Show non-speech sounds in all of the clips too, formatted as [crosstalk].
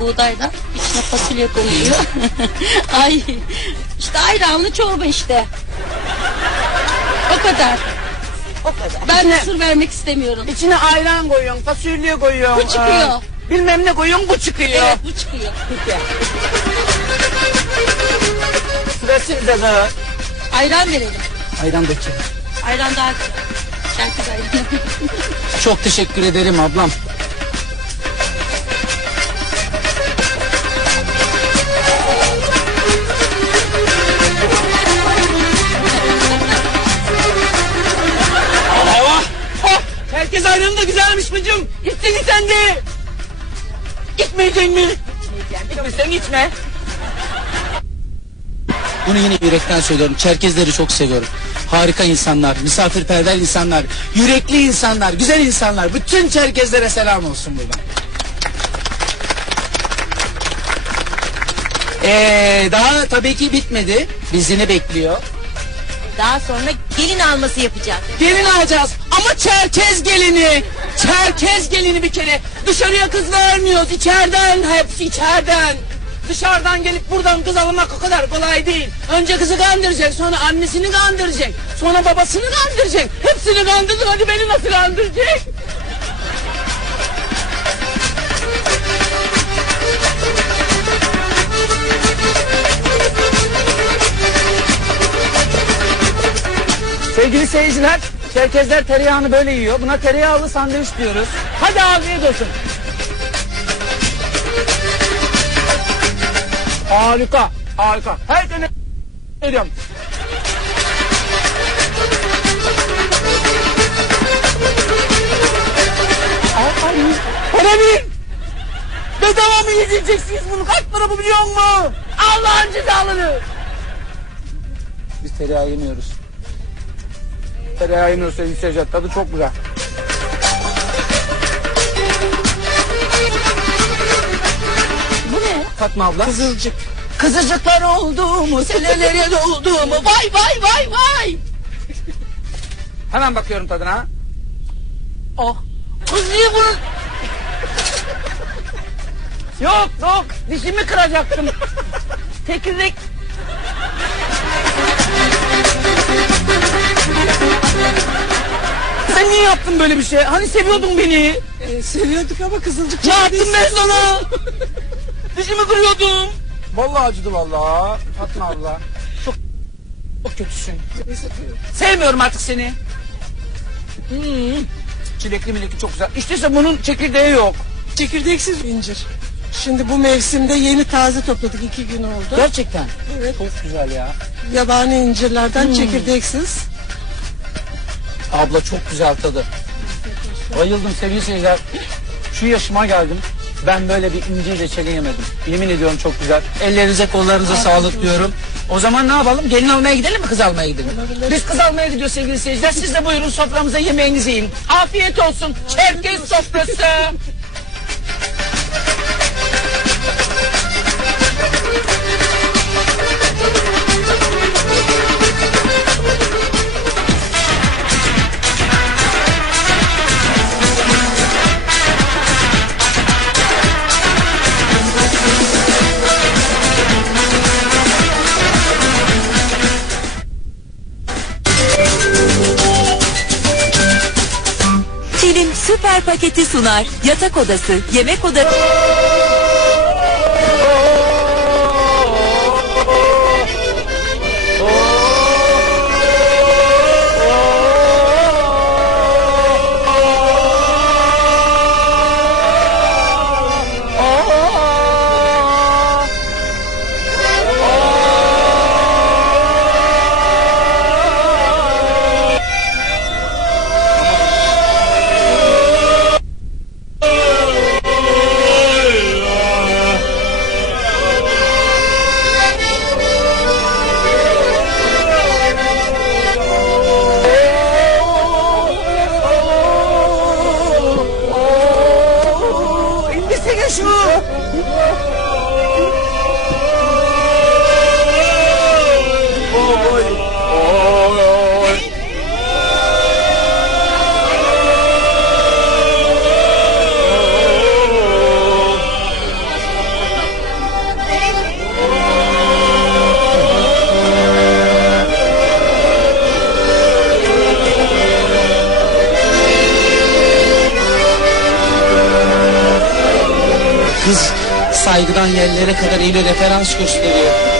buğdaydan. İçine fasulye konuluyor. [laughs] Ay işte ayranlı çorba işte. O kadar. O kadar. Ben İçine, sır vermek istemiyorum. içine ayran koyuyorsun, fasulye koyuyorsun. Bu çıkıyor. aa, bilmem ne koyuyorsun bu çıkıyor. Evet bu çıkıyor. Peki. Versenize de. Ayran verelim. Ayran dökeyim. Ayran daha güzel. Şarkı ayran. Çok teşekkür ederim ablam. Bacım. İçsene sen de. İçmeyecek mi? İçmeyeceğim. İçme sen içme. Bunu yine yürekten söylüyorum. Çerkezleri çok seviyorum. Harika insanlar, misafirperver insanlar, yürekli insanlar, güzel insanlar. Bütün Çerkezlere selam olsun buradan. Ee, daha tabii ki bitmedi. Bizini bekliyor. Daha sonra gelin alması yapacağız. Gelin alacağız ama Çerkez gelini. Çerkez gelini bir kere. Dışarıya kız vermiyoruz. içeriden hepsi içeriden. Dışarıdan gelip buradan kız almak o kadar kolay değil. Önce kızı kandıracak, sonra annesini kandıracak, sonra babasını kandıracak. Hepsini kandırdın, hadi beni nasıl kandıracak? Sevgili seyirciler, Çerkezler tereyağını böyle yiyor. Buna tereyağlı sandviç diyoruz. Hadi afiyet olsun. Harika, harika. Herkese ediyorum. Ay, Para verin. Bedava mı yiyeceksiniz bunu? Kaç para bu biliyor musun? Allah'ın cezaları. Biz tereyağı yemiyoruz. Tereyağı yemiyor sevgili seyirciler. Tadı çok güzel. Bu ne? Fatma abla. Kızılcık. Kızıcıklar oldu mu, selelere [laughs] doldu mu? Vay vay vay vay. Hemen bakıyorum tadına. Oh. Kız niye bunu... Yok yok dişimi kıracaktım. Tekirdek. Sen niye yaptın böyle bir şey? Hani seviyordun beni. seviyorduk ama kızılcık Ne yaptım ben sana? Dişimi kırıyordum. Vallahi acıdı vallahi. Fatma abla. Çok, çok kötüsün. Sevmiyorum artık seni. Hmm. Çilekli milekli çok güzel. İşte ise bunun çekirdeği yok. Çekirdeksiz incir. Şimdi bu mevsimde yeni taze topladık iki gün oldu. Gerçekten. Evet. Çok güzel ya. Yabani incirlerden çekirdeksiz. Abla çok güzel tadı. Bayıldım sevgili seyirciler. Şu yaşıma geldim. Ben böyle bir incir reçeli yemedim. Yemin ediyorum çok güzel. Ellerinize kollarınıza sağlık diyorum. O zaman ne yapalım? Gelin almaya gidelim mi kız almaya gidelim? Biz kız almaya gidiyoruz sevgili seyirciler. Siz de buyurun soframıza yemeğinizi yiyin. Afiyet olsun. Çerkez sofrası. Süper paketi sunar. Yatak odası, yemek odası. Saygıdan yerlere kadar ile referans gösteriyor.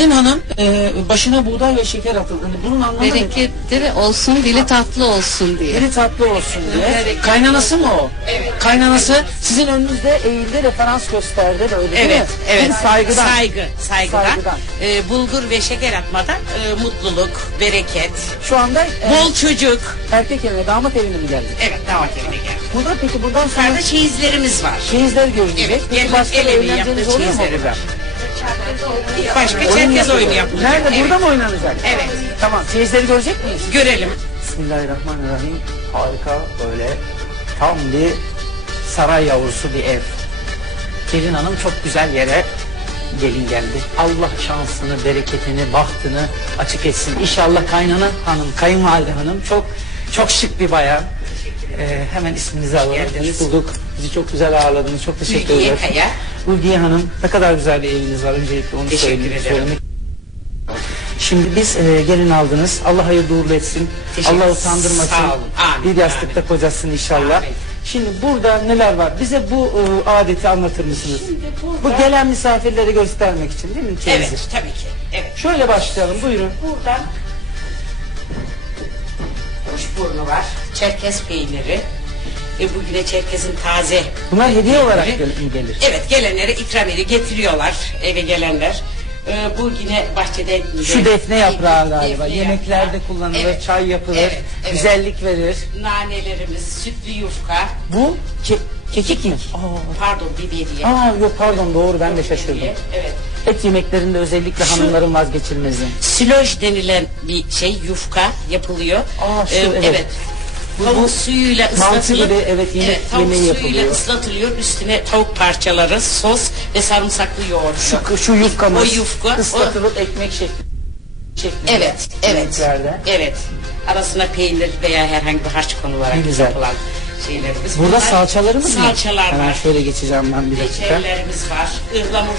Gelin hanım e, başına buğday ve şeker atıldı. Bunun anlamı ne? Bereketli olsun, dili tatlı olsun diye. Biri tatlı olsun diye. Kaynanası mı o? Evet. Kaynanası sizin önünüzde eğildi referans gösterdi böyle değil Evet, mi? evet. Bir saygıdan. Saygı, saygıdan. Saygıdan. Ee, bulgur ve şeker atmadan e, mutluluk, bereket, Şu anda e, bol çocuk. erkek evine damat evine mi geldi? Evet, damat evine geldi. Burada peki buradan sonra Yukarıda çeyizlerimiz var. çeyizler görünecek. Evet, Peki gelin- başka el eğlenceniz yaptığı oluyor mu çeyizleri burada? var. Başka çerkez oyunu yapılacak. Nerede? Evet. Burada mı oynanacak? Evet. Tamam. Çeyizleri görecek miyiz? Görelim. Bismillahirrahmanirrahim. Harika böyle tam bir saray yavrusu bir ev. Gelin hanım çok güzel yere gelin geldi. Allah şansını, bereketini, bahtını açık etsin. İnşallah kaynana hanım, kayınvalide hanım çok çok şık bir bayan. Ee, hemen isminizi alalım. geldiniz. Hoş bulduk. Bizi çok güzel ağırladınız. Çok teşekkür Ülgiye ederiz. Kaya. Ulgiye Hanım ne kadar güzel bir eviniz var. Öncelikle onu Teşekkür söyleyeyim. ederim. söylemek Şimdi biz e, gelin aldınız. Allah hayırlı uğurlu etsin. Teşekkür- Allah utandırmasın. Sağ olun. Amin, Bir yastıkta kocasın inşallah. Amin. Şimdi burada neler var? Bize bu e, adeti anlatır mısınız? Bu gelen misafirlere göstermek için değil mi? Çeyizi? Evet, tabii ki. Evet. Şöyle başlayalım buyurun. Buradan kuşburnu var, çerkez peyniri. E, bugüne çerkezin taze Bunlar hediye olarak gel- gelir? Evet gelenlere ikram ediyor, getiriyorlar eve gelenler. Ee, bu yine bahçede... Şu defne yaprağı galiba. Defne Yemeklerde yaprağı. kullanılır, Evet, çay yapılır, evet, evet. güzellik verir. Nanelerimiz, sütlü yufka, Bu ke kekik mi? pardon biberiye. Aa yok pardon doğru ben de şaşırdım. Evet. Et yemeklerinde özellikle hanımların vazgeçilmezi. Siloj denilen bir şey yufka yapılıyor. Aa, şu, Ee, evet. evet. Tavuk suyuyla Mantı ıslatılıp gibi, evet, yemek- tavuk yemeği suyuyla yapılıyor. ıslatılıyor. Üstüne tavuk parçaları, sos ve sarımsaklı yoğurt. Şu, şu yufkamız O yufka, o- ıslatılıp ekmek şekli, şeklinde. Evet, evet. yemeklerde. Evet. Arasına peynir veya herhangi bir harç konularak Ne güzel. yapılan şeylerimiz. Burada Bunlar- salçalarımız mı? Salçalar Hemen var. şöyle geçeceğim ben bir dakika. Reçellerimiz var. Ihlamur